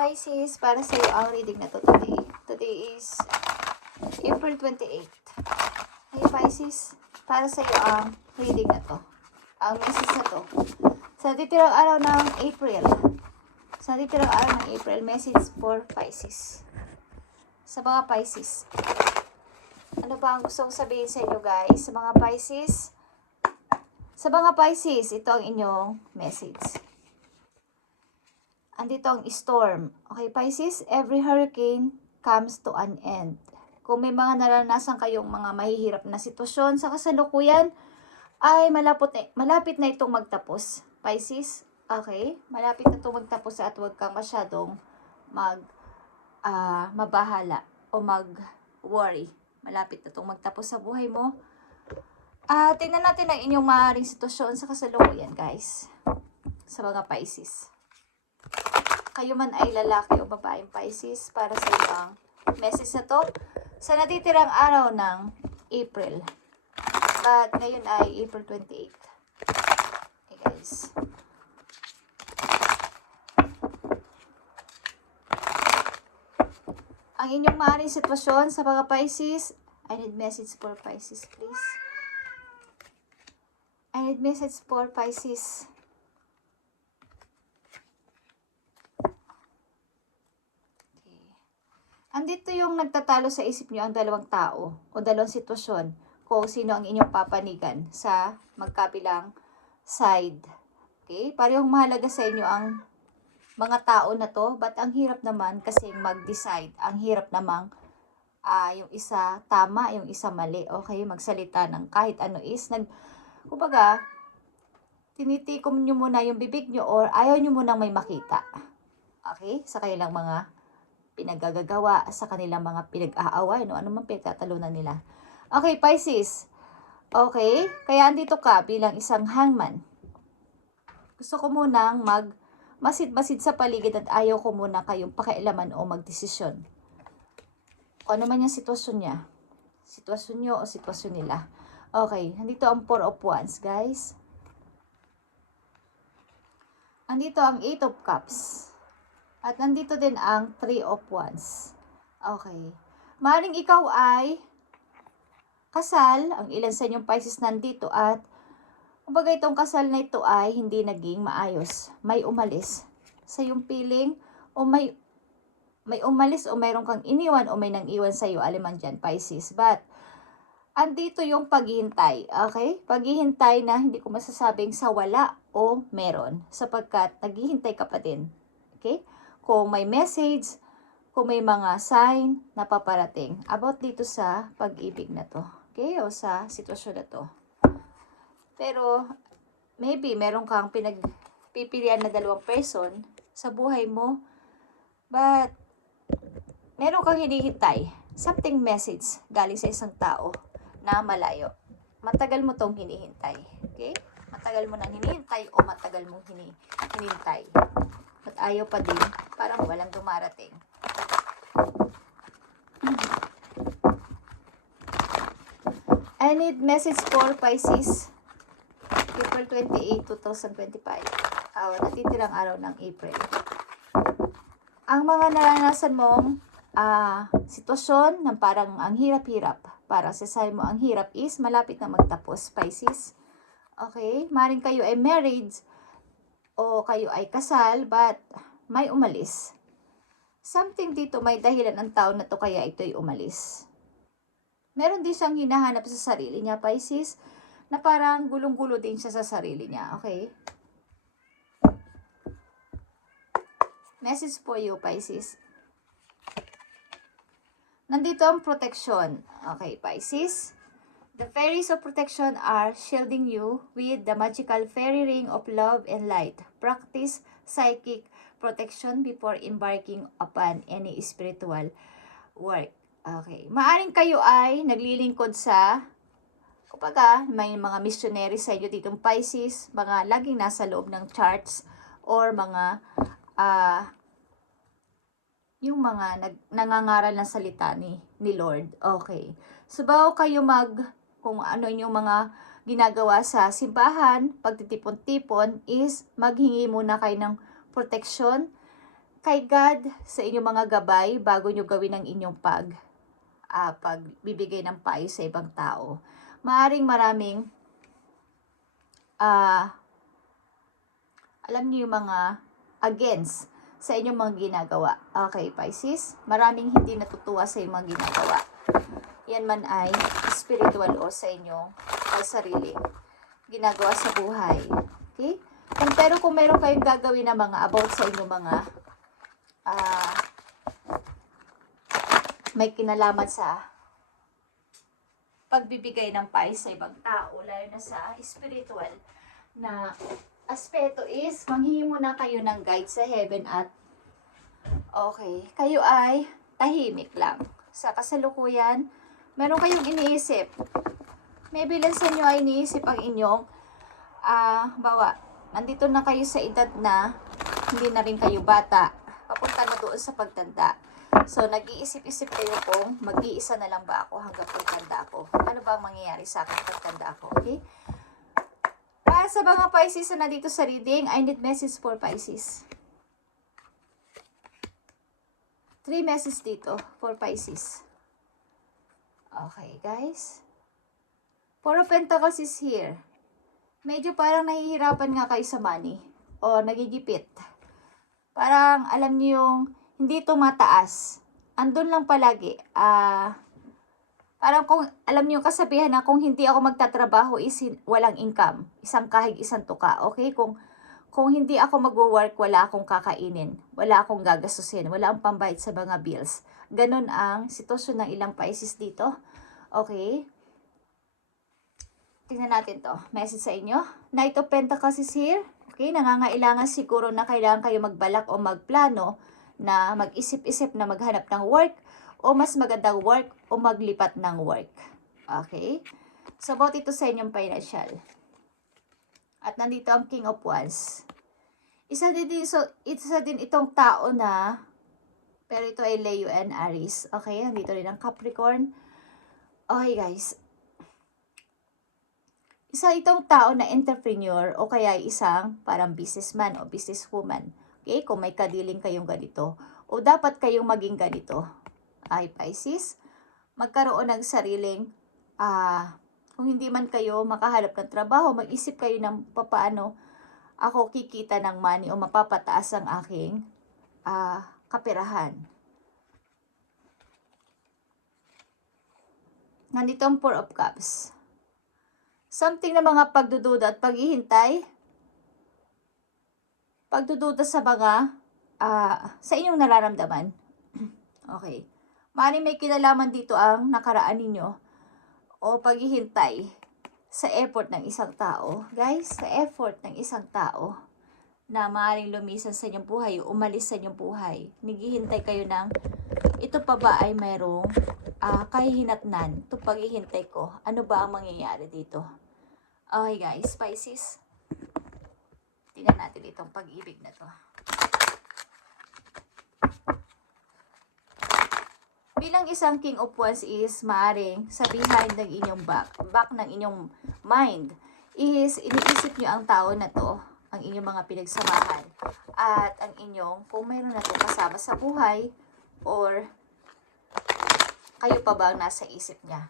Pisces, para sa iyo ang reading na to today. Today is April 28. Hey Pisces, para sa iyo ang reading na to. Ang message na to. Sa titirang araw ng April. Sa titirang araw ng April, message for Pisces. Sa mga Pisces. Ano ba ang gusto kong sabihin sa inyo guys? Sa mga Pisces. Sa mga Pisces, ito ang inyong message. Andito ang storm. Okay, Pisces, every hurricane comes to an end. Kung may mga naranasan kayong mga mahihirap na sitwasyon sa kasalukuyan, ay malapit na itong magtapos. Pisces, okay? Malapit na itong magtapos at huwag kang masyadong mabahala o mag-worry. Malapit na itong magtapos sa buhay mo. Tingnan natin ang inyong maaaring sitwasyon sa kasalukuyan, guys. Sa mga Pisces. Kayo man ay lalaki o babaeng Pisces, para sa ibang message na to sa natitirang araw ng April. At ngayon ay April 28. Okay guys. Ang inyong maaaring sitwasyon sa mga Pisces, I need message for Pisces please. I need message for Pisces. Andito yung nagtatalo sa isip nyo ang dalawang tao o dalawang sitwasyon kung sino ang inyong papanigan sa magkabilang side. Okay? Parehong mahalaga sa inyo ang mga tao na to, but ang hirap naman kasi mag-decide. Ang hirap namang yung isa tama, yung isa mali. Okay? Magsalita ng kahit ano is, kumbaga, tinitikom nyo muna yung bibig nyo or ayaw nyo munang may makita. Okay? Sa kanilang mga pinagagagawa, sa kanilang mga pinag-aaway, no? Ano man pinagtatalunan nila. Okay, Pisces. Okay, kaya andito ka bilang isang hangman. Gusto ko munang masid-masid sa paligid at ayaw ko muna kayong pakialaman o magdesisyon. O ano man yung sitwasyon niya. Sitwasyon nyo o sitwasyon nila. Okay, andito ang 4 of Wands, guys. Andito ang 8 of Cups. At nandito din ang 3 of Wands. Okay. Maaaring ikaw ay kasal, ang ilan sa inyong Pisces nandito, at kumbaga itong kasal na ito ay hindi naging maayos. May umalis sa iyong feeling o may umalis o mayroon kang iniwan o may nang iwan sa iyo, aliman dyan, Pisces. But, andito yung paghihintay. Okay? Paghihintay na hindi ko masasabing sa wala o meron, sapagkat naghihintay ka pa din. Okay? Kung may message, kung may mga sign na paparating about dito sa pag-ibig na to. Okay? O sa sitwasyon na to. Pero, maybe meron kang pinagpipilian na dalawang person sa buhay mo. But, meron kang hinihintay. Something message galing sa isang tao na malayo. Matagal mo tong hinihintay. Okay? Matagal mo nang hinihintay o matagal mong hinihintay. At ayaw pa din, parang walang dumarating. I need message for Pisces. April 28, 2025. Natitirang araw ng April. Ang mga naranasan mong sitwasyon ng parang ang hirap-hirap, para sa side mo ang hirap is malapit na magtapos, Pisces. Okay? Maring kayo ay married o kayo ay kasal, but may umalis. Something dito, may dahilan ang tao na to kaya ito'y umalis. Meron din siyang hinahanap sa sarili niya, Pisces, na parang gulong-gulo din siya sa sarili niya. Okay? Message for you, Pisces. Nandito ang protection. Okay, Pisces. The fairies of protection are shielding you with the magical fairy ring of love and light. Practice psychic protection before embarking upon any spiritual work. Okay. Maaring kayo ay naglilingkod sa, kumbaga, may mga missionary sa inyo ditong Pisces, mga laging nasa loob ng charts, or mga, yung mga nangangaral ng salita ni Lord. Okay. So, bago kayo kung ano yung mga ginagawa sa simbahan, pagtitipon-tipon, is maghingi muna kayo ng proteksyon kay God sa inyong mga gabay bago nyo gawin ang inyong pagbibigay ng payo sa ibang tao. Maaring maraming alam niyo yung mga against sa inyong mga ginagawa. Okay, Pisces? Maraming hindi natutuwa sa inyong mga ginagawa. Yan man ay spiritual o sa inyong sarili ginagawa sa buhay. Okay? Pero kung meron kayong gagawin na mga about sa inyong mga may kinalaman sa pagbibigay ng payo sa ibang tao, lalo na sa spiritual na aspeto is, manghingi muna kayo ng guide sa heaven at okay, kayo ay tahimik lang. Sa kasalukuyan, meron kayong iniisip. Maybe lang sa inyo ay iniisip ang inyong nandito na kayo sa edad na hindi na rin kayo bata. Papunta na doon sa pagtanda. So, nag-iisip-isip kayo kung mag-iisa na lang ba ako hanggang pagtanda ako. Ano ba ang mangyayari sa akin pagtanda ako, okay? Para sa mga Pisces na dito sa reading, I need message for Pisces. 3 messages dito for Pisces. Okay, guys. 4 of Pentacles is here. Medyo parang nahihirapan nga kayo sa money. O nagigipit. Parang alam niyo yung hindi tumataas. Andun lang palagi. Parang kung alam niyo yung kasabihan na kung hindi ako magtatrabaho is walang income. Isang kahig, isang tuka. Okay? Kung hindi ako mag-work, wala akong kakainin. Wala akong gagastusin. Wala akong pambayad sa mga bills. Ganon ang sitwasyon ng ilang Pisces dito. Okay? Tingnan natin to. Message sa inyo. Knight of Pentacles is here. Okay? Nangangailangan siguro na kailangan kayo magbalak o magplano na mag-isip-isip na maghanap ng work o mas magandang work o maglipat ng work. Okay? So, about ito sa inyong financial. At nandito ang King of Wands. Isa din itong tao na, pero ito ay Leo and Aries. Okay? Nandito rin ang Capricorn. Okay, guys. Isa itong tao na entrepreneur o kaya isang parang businessman o businesswoman. Okay? Kung may kadiling kayong ganito o dapat kayong maging ganito. Ay, Pisces, magkaroon ng sariling, kung hindi man kayo makahanap ng trabaho, mag-isip kayo ng papaano ako kikita ng money o mapapataas ang aking kaperahan. Nandito ang 4 of Cups. Something na mga pagdududa at paghihintay. Pagdududa sa mga, sa inyong nararamdaman. Okay. Maaaring may kinalaman dito ang nakaraan ninyo o paghihintay sa effort ng isang tao. Guys, sa effort ng isang tao na maaaring lumisan sa inyong buhay o umalis sa inyong buhay. Naghihintay kayo ng, ito pa ba ay mayroong kahihinatnan? Ito paghihintay ko. Ano ba ang mangyayari dito? Okay guys, Pisces. Tingnan natin itong pag-ibig na to. Bilang isang King of Wands is maaring sa behind ng inyong back ng inyong mind is iniisip nyo ang tao na to, ang inyong mga pinagsamahan at ang inyong kung mayroon na to kasama sa buhay or kayo pa ba ang nasa isip niya.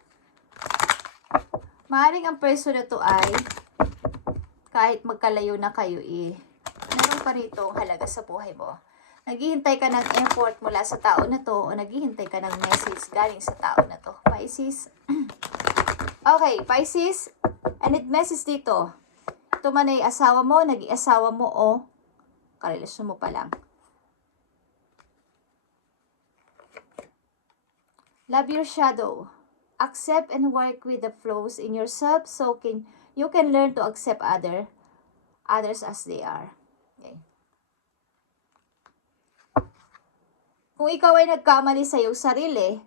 Maaring ang person na to ay kahit magkalayo na kayo meron pa rito halaga sa buhay mo. Naghihintay ka ng effort mula sa tao na to o naghihintay ka ng message galing sa tao na to. Pisces. Okay, Pisces. I need message dito. Ito man ay asawa mo, nag-iasawa mo o karelasyon mo pa lang. Love your shadow. Accept and work with the flows in yourself so you can learn to accept others as they are. Okay. Kung ikaw ay nagkamali sa iyong sarili,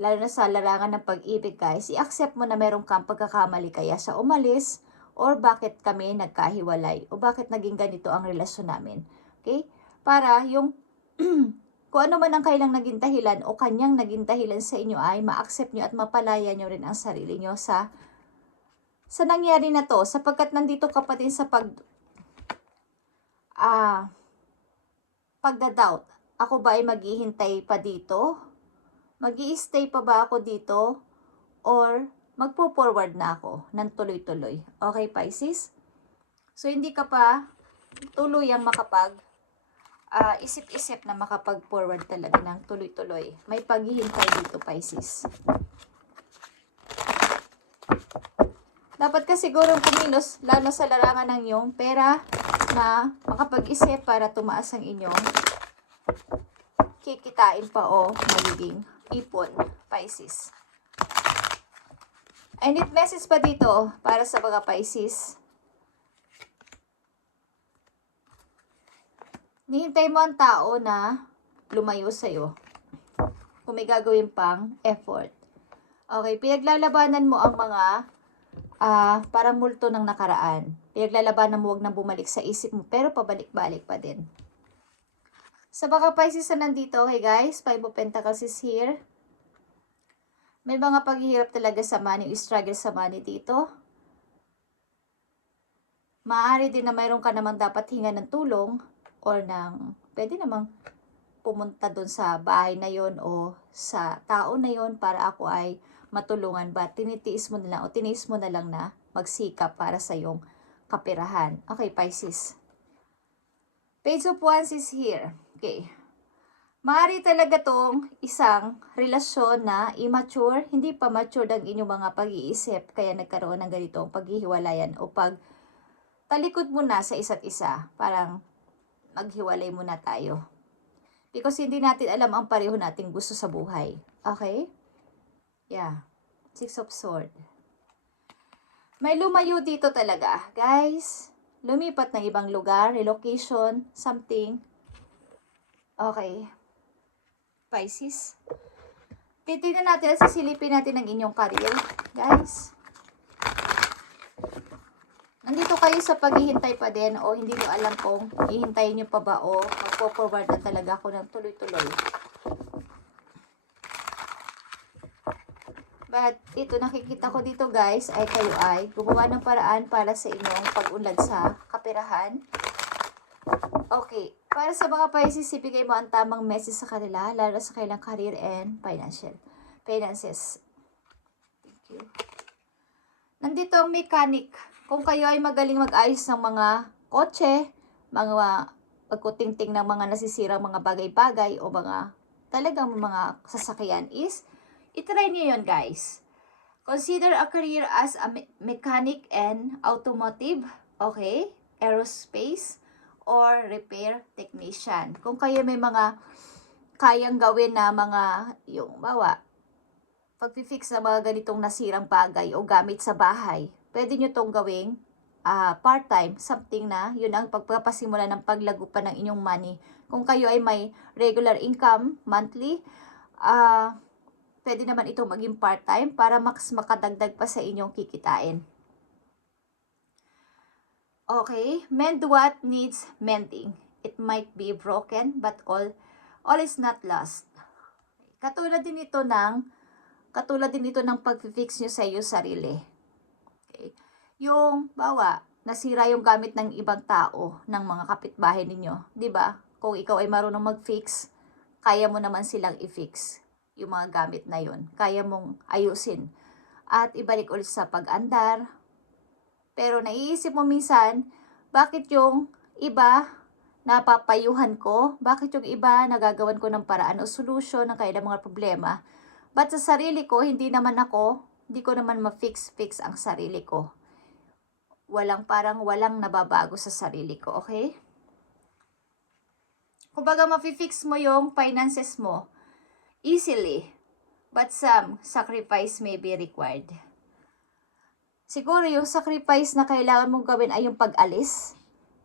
lalo na sa larangan ng pag-ibig guys, i-accept mo na meron kang pagkakamali kaya sa umalis or bakit kami nagkahiwalay o bakit naging ganito ang relasyon namin. Okay? Para yung kung ano man ang kailang naging dahilan o kanyang naging dahilan sa inyo ay ma-accept nyo at mapalaya nyo rin ang sarili nyo sa nangyari na to sapagkat nandito ka pa din sa pagda-doubt. Ako ba ay maghihintay pa dito? Mag-i-stay pa ba ako dito? Or magpo-forward na ako ng tuloy-tuloy? Okay, Pisces? So, hindi ka pa tuluyang makapag isip-isip na makapag-forward talaga ng tuloy-tuloy. May paghihintay dito, Pisces. Dapat ka sigurong kumilos, lalo sa larangan ng iyong pera, na makapag-isip para tumaas ang inyong kikitain pa o magiging ipon, Pisces. I need message pa dito para sa mga Pisces. Nihintay mo ang tao na lumayo sa'yo. Kung may gagawin pang effort. Okay, pinaglalabanan mo ang mga parang multo ng nakaraan. Pinaglalabanan mo, huwag nang bumalik sa isip mo, pero pabalik-balik pa din. Sa mga Pisces na nandito, okay guys, 5 of Pentacles is here. May mga paghihirap talaga sa money, struggle sa money dito. Maaari din na mayroon ka namang dapat hinga ng tulong or pwede namang pumunta doon sa bahay na yon o sa tao na yon para ako ay matulungan. But tinitiis mo na lang o tiniis mo na lang na magsikap para sa iyong kapirahan. Okay, Pisces. Page of Wands is here. Okay. Maaari talaga tong isang relasyon na immature, hindi pa mature ang inyong mga pag-iisip, kaya nagkaroon ng ganitong paghihiwalayan o talikod mo na sa isa't isa. Parang maghiwalay muna tayo. Because hindi natin alam ang pareho nating gusto sa buhay. Okay? Yeah. 6 of Swords. May lumayo dito talaga, guys. Lumipat ng ibang lugar, relocation, something. Okay. Pisces. Titignan natin at sisilipin natin ang inyong career, guys. Nandito kayo sa paghihintay pa din o hindi nyo alam kung hihintayin nyo pa ba o magpo-forward na talaga ako ng tuloy-tuloy. But ito nakikita ko dito guys ay kayo ay gumawa ng paraan para sa inyong pag-unlad sa kaperahan. Okay, para sa mga Pisces, ibigay mo ang tamang message sa kanila, lalo sa kailang career and finances. Thank you. Nandito ang mechanic. Kung kayo ay magaling mag-ayos ng mga kotse, mga pagkutingting ng mga nasisirang mga bagay-bagay o talagang mga sasakyan is, itry niyo yun guys. Consider a career as a mechanic and automotive, okay, aerospace, or repair technician. Kung kayo may mga kayang gawin na yung pag-fix na mga ganitong nasirang bagay o gamit sa bahay, pwede nyo tong gawing part-time, something na yun ang pagpapasimula ng paglago pa ng inyong money. Kung kayo ay may regular income monthly, pwede naman itong maging part-time para makadagdag pa sa inyong kikitain. Okay, mend what needs mending. It might be broken, but all is not lost. Katulad din ito ng pag-fix nyo sa iyo sarili. Okay. Yung, nasira yung gamit ng ibang tao, ng mga kapitbahay ninyo. 'Di ba? Kung ikaw ay marunong mag-fix, kaya mo naman silang i-fix yung mga gamit na yun. Kaya mong ayusin. At ibalik ulit sa pag-andar. Pero naiisip mo minsan, bakit yung iba napapayuhan ko? Bakit yung iba nagagawan ko ng paraan o solusyon ng kailang mga problema? But sa sarili ko, hindi ko naman ma-fix ang sarili ko. Walang nababago sa sarili ko, okay? Kumbaga, ma-fix mo yung finances mo easily, but some sacrifice may be required. Siguro yung sacrifice na kailangan mong gawin ay yung pag-alis.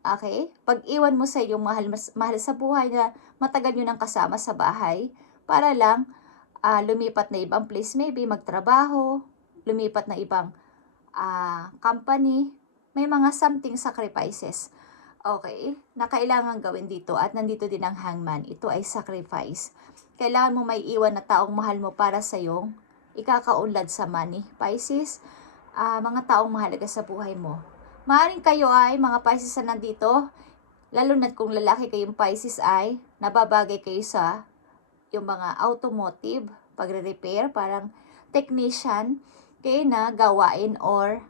Okay? Pag-iwan mo sa iyong mahal sa buhay na matagal nyo nang kasama sa bahay para lang lumipat na ibang place, maybe magtrabaho, lumipat na ibang company. May mga something sacrifices. Okay? Na kailangan gawin dito at nandito din ang hangman. Ito ay sacrifice. Kailangan mo may iwan na taong mahal mo para sa iyong ikakaunlad sa money. Pisces, mga taong mahalaga sa buhay mo. Maaaring kayo ay mga Pisces na nandito, lalo na kung lalaki kayong Pisces ay nababagay kayo sa yung mga automotive, pagre-repair, parang technician kayo na gawain or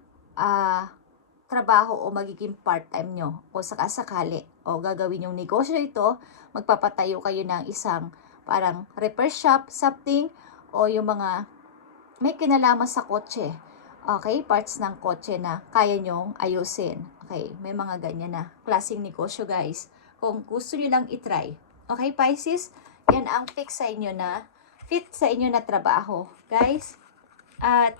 trabaho o magiging part-time nyo o sakasakali o gagawin yung negosyo ito, magpapatayo kayo ng isang parang repair shop, something, o yung mga may kinalaman sa kotse. Okay, parts ng kotse na kaya nyong ayusin. Okay, may mga ganyan na klaseng negosyo guys. Kung gusto nyo lang itry. Okay, Pisces, yan ang fit sa inyo na trabaho. Guys, at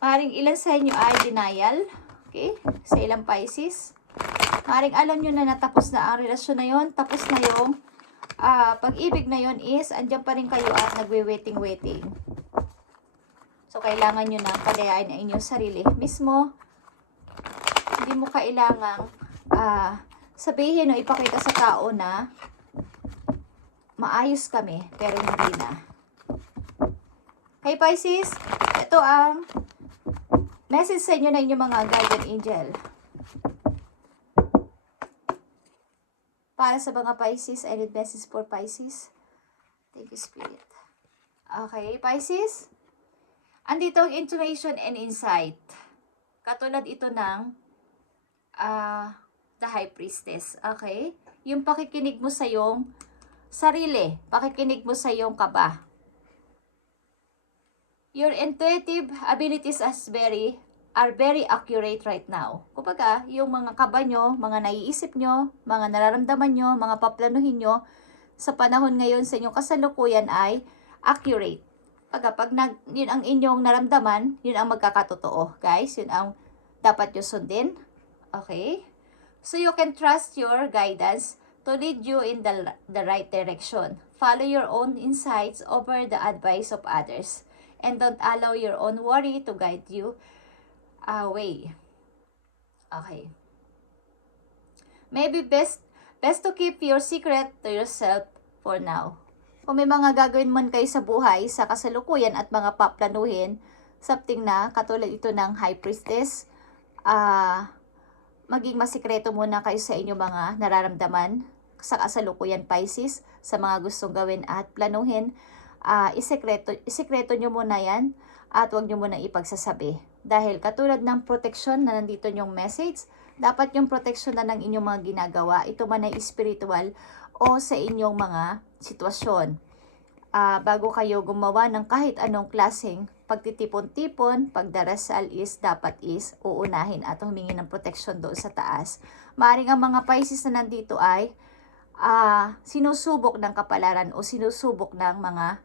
maring ilan sa inyo ay denial. Okay, sa ilang Pisces. Maring alam nyo na natapos na ang relasyon na yon, tapos na yung pag-ibig na yon is, andyan pa rin kayo at nagwe-waiting. So, kailangan nyo na palayain ang inyong sarili mismo. Hindi mo kailangang sabihin o ipakita sa tao na maayos kami, pero hindi na. Okay, Pisces, ito ang message sa inyo na inyong mga guardian angel. Para sa mga Pisces, I need message for Pisces. Thank you, Spirit. Okay, Pisces. Andito ang intuition and insight. Katulad ito ng the High Priestess. Okay? Yung pakikinig mo sa iyong sarili. Pakikinig mo sa iyong kaba. Your intuitive abilities are very accurate right now. Kumbaga, yung mga kaba nyo, mga naiisip nyo, mga nararamdaman nyo, mga paplanuhin nyo, sa panahon ngayon sa inyong kasalukuyan ay accurate. Pag yun ang inyong naramdaman, yun ang magkakatotoo. Guys, yun ang dapat nyo sundin. Okay? So you can trust your guidance to lead you in the right direction. Follow your own insights over the advice of others. And don't allow your own worry to guide you away. Okay. Maybe best to keep your secret to yourself for now. Kung may mga gagawin man kayo sa buhay, sa kasalukuyan at mga paplanuhin, something na katulad ito ng High Priestess, maging masikreto muna kayo sa inyong mga nararamdaman sa kasalukuyan, Pisces, sa mga gustong gawin at planuhin. Isekreto nyo muna yan at huwag nyo muna ipagsasabi. Dahil katulad ng protection na nandito yung message, dapat yung protection na ng inyong mga ginagawa, ito man ay spiritual o sa inyong mga sitwasyon. Bago kayo gumawa ng kahit anong klaseng pagtitipon-tipon, pagdarasal dapat uunahin at humingi ng protection doon sa taas. Maaaring ang mga Pisces na nandito ay sinusubok ng kapalaran o sinusubok ng mga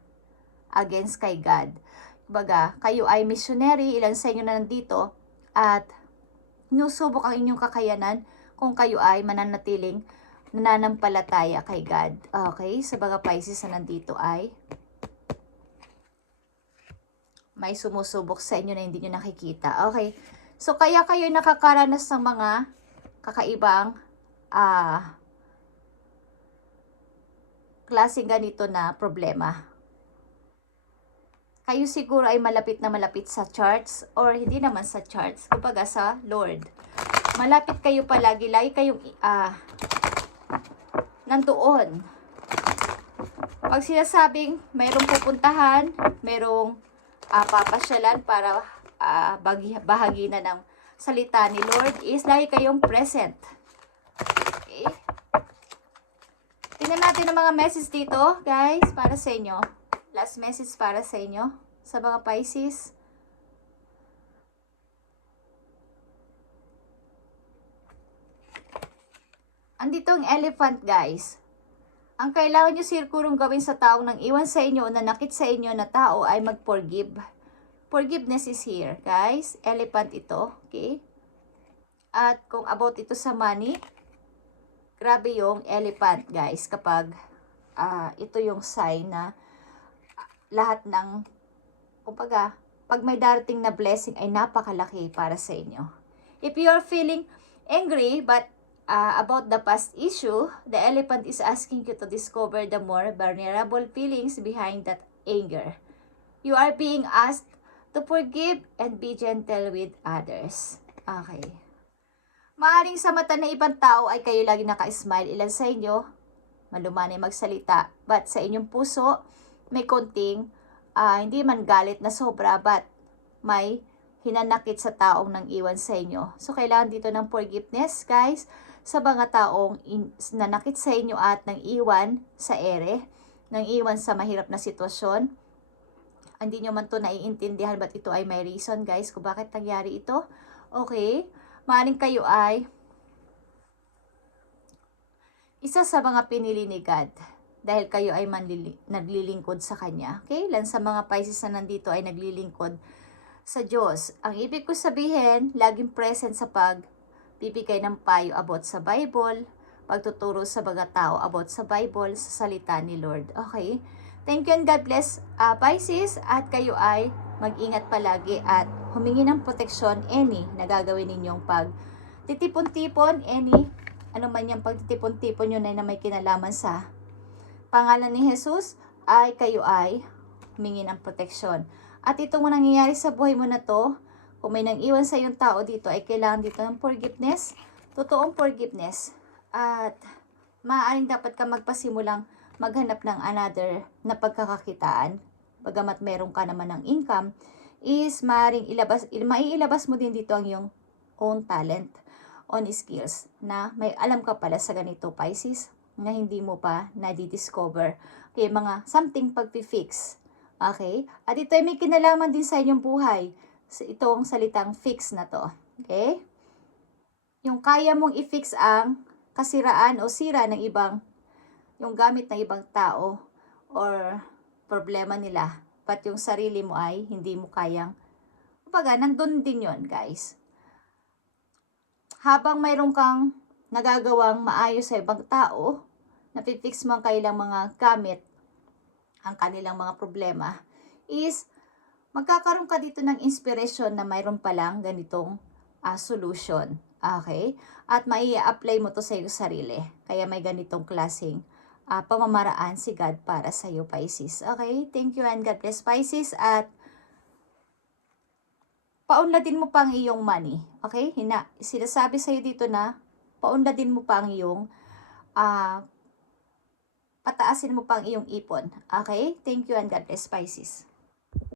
against kay God. Baga, kayo ay missionary, ilan sa inyo na nandito, at sinusubok ang inyong kakayanan kung kayo ay mananatiling nananampalataya kay God. Okay, sa mga Pisces na nandito ay may sumusubok sa inyo na hindi nyo nakikita. Okay, so kaya kayo nakakaranas ng mga kakaibang klaseng ganito na problema. Kayo siguro ay malapit na malapit sa charts or hindi naman sa charts, kumbaga sa Lord. Malapit kayo palagi, lagi kayong nandoon. Pag sinasabing mayroong pupuntahan, mayroong papasyalan para bahagi na ng salita ni Lord, is lagi kayong present. Okay? Tingnan natin ang mga message dito, guys, para sa inyo. Last message para sa inyo, sa mga Pisces. Andito ang elephant, guys. Ang kailangan nyo sigurong gawin sa taong nang iwan sa inyo o nanakit sa inyo na tao ay mag-forgive. Forgiveness is here, guys. Elephant ito, okay? At kung about ito sa money, grabe yung elephant, guys, kapag ito yung sign na lahat ng, kumbaga, pag may darating na blessing ay napakalaki para sa inyo. If you are feeling angry but about the past issue, the elephant is asking you to discover the more vulnerable feelings behind that anger. You are being asked to forgive and be gentle with others. Okay. Maaring sa mata ng ibang tao ay kayo lagi naka-smile. Ilan sa inyo, malumanay magsalita. But sa inyong puso, may konting, hindi man galit na sobra, but may hinanakit sa taong nang iwan sa inyo. So, kailangan dito ng forgiveness, guys, sa mga taong nanakit sa inyo at nang iwan sa ere, nang iwan sa mahirap na sitwasyon. Hindi nyo man to naiintindihan, but ito ay may reason, guys, kung bakit nangyari ito. Okay? Maaring kayo ay isa sa mga pinili ni God dahil kayo ay naglilingkod sa Kanya. Okay? Ilan sa mga Pisces na nandito ay naglilingkod sa Diyos. Ang ibig ko sabihin, laging present sa pagbibigay ng payo about sa Bible, pagtuturo sa mga tao about sa Bible, sa salita ni Lord. Okay? Thank you and God bless, Pisces, at kayo ay mag-ingat palagi at humingi ng proteksyon na gagawin ninyong pagtitipon-tipon, ano man yung pagtitipon-tipon yun na may kinalaman sa pangalan ni Jesus, ay kayo ay humingi ng proteksyon. At itong nangyayari sa buhay mo na to, kung may nang iwan sa iyong tao dito, ay kailangan dito ng forgiveness, totoong forgiveness. At maaaring dapat ka magpasimulang maghanap ng another na pagkakakitaan, bagamat meron ka naman ng income, is maaaring maiilabas mo din dito ang iyong own talent, own skills, na may alam ka pala sa ganito, Pisces, na hindi mo pa na-discover. Okay, mga something pag-fix. Okay? At ito ay may kinalaman din sa inyong buhay. Itong salitang fix na to. Okay? Yung kaya mong i-fix ang kasiraan o sira ng yung gamit ng ibang tao or problema nila. But yung sarili mo ay hindi mo kayang. Kumbaga, nandun din yon, guys. Habang mayroon kang nagagawang maayos sa ibang tao, napifix mo ang kailang mga gamit, ang kanilang mga problema, is magkakaroon ka dito ng inspiration na mayroon palang ganitong solution. Okay? At mai-apply mo to sa iyong sarili. Kaya may ganitong klaseng pamamaraan si God para sa iyo, Pisces. Okay? Thank you and God bless, Pisces. At paunladin mo pa ang iyong money. Okay? Sinasabi sa iyo dito na paunladin mo pa ang iyong pataasin mo pa ang iyong ipon. Okay? Thank you and God bless, Pisces.